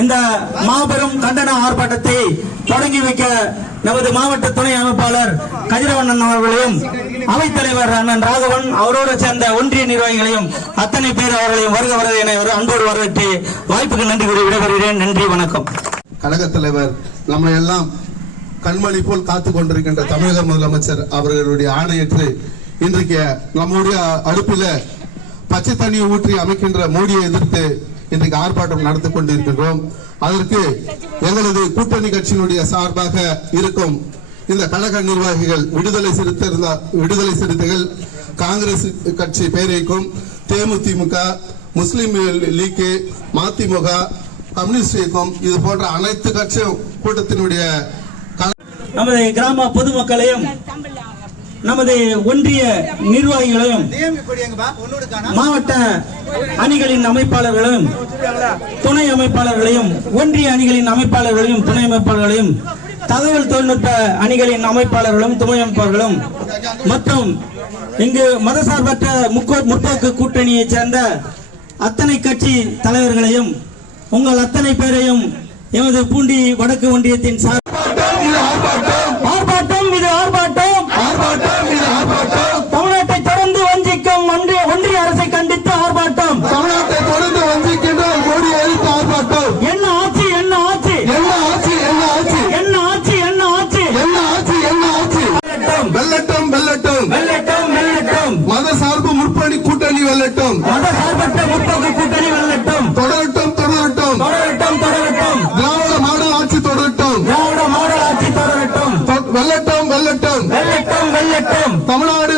இந்த மாபெரும் கண்டன ஆர்ப்பாட்டத்தை தொடங்கி வைக்க நமது மாவட்ட துணை அமைப்பாளர் கதிரவண்ணன் அவர்களையும் அவைத்தலைவர் அண்ணன் ராகவன் அவரோடு சேர்ந்த ஒன்றிய நிர்வாகிகளையும் அத்தனை பேர் அவர்களையும் வருக வருக என அன்போடு வரவேற்று வாய்ப்புக்கு நன்றி கூறி விடைபெறுகிறேன். நன்றி, வணக்கம். கழக தலைவர் நம்ம எல்லாம் கண்மணி போல் காத்துக் கொண்டிருக்கின்ற தமிழக முதலமைச்சர் அவர்களுடைய ஆணையற்று இன்றைக்கு நம்முடைய அடுப்பில பச்சை தண்ணியை ஊற்றி அமைக்கின்ற மோடியை எதிர்த்து இன்றைக்கு ஆர்ப்பாட்டம் நடத்தி கொண்டிருக்கின்றோம். அதற்கு எங்களது கூட்டணி கட்சியினுடைய சார்பாக இருக்கும் இந்த கழக நிர்வாகிகள் விடுதலை சிறுத்தைகள், காங்கிரஸ் கட்சி பேரைக்கும், தேமுதிக, முஸ்லிம் லீக், மதிமுக, கம்யூனிஸ்ட் இயக்கம் இது போன்ற அனைத்து கட்சியும் கூட்டத்தினுடைய நமது கிராம பொதுமக்களையும் நமது ஒன்றிய நிர்வாகிகளையும் மாவட்ட அணிகளின் அமைப்பாளர்களையும் துணை அமைப்பாளர்களையும் ஒன்றிய அணிகளின் அமைப்பாளர்களையும் துணை அமைப்பாளர்களையும் தகவல் தொழில்நுட்ப அணிகளின் அமைப்பாளர்களும் துணை அமைப்பாளர்களும் மற்றும் இங்கு மதசார்பற்ற முற்போக்கு கூட்டணியை சேர்ந்த அத்தனை கட்சி தலைவர்களையும் உங்கள் அத்தனை பேரையும் எமது பூண்டி வடக்கு ஒன்றியத்தின் தமிழ்நாட்டை தொடர்ந்து வஞ்சிக்கும் ஒன்றிய அரசை கண்டித்து ஆர்ப்பாட்டம். தமிழ்நாட்டை தொடர்ந்து வஞ்சிக்கின்ற மோடி எதிர்த்து ஆர்ப்பாட்டம். என்ன ஆட்சி என்ன ஆட்சி என்ன ஆட்சி என்ன ஆட்சி என்ன ஆட்சி என்ன ஆட்சி என்ன ஆட்சி என்ன ஆட்சி வெல்லட்டும் வெல்லட்டும் வெல்லட்டும் வெல்லட்டும் மத சார்பு முற்பணி கூட்டணி வெல்லட்டும். மத சார்பற்ற முற்போக்கு கூட்டணி வெல்லட்டும். தொடரட்டும் தொடரட்டும் தொடரட்டும் தொடரட்டும். திராவிட மாடல் ஆட்சி தொடரட்டும். திராவிட மாடல் ஆட்சி தொடரட்டும். வெல்லட்டும் வெல்லட்டும் வெல்லட்டும் வெல்லட்டும். தமிழ்நாடு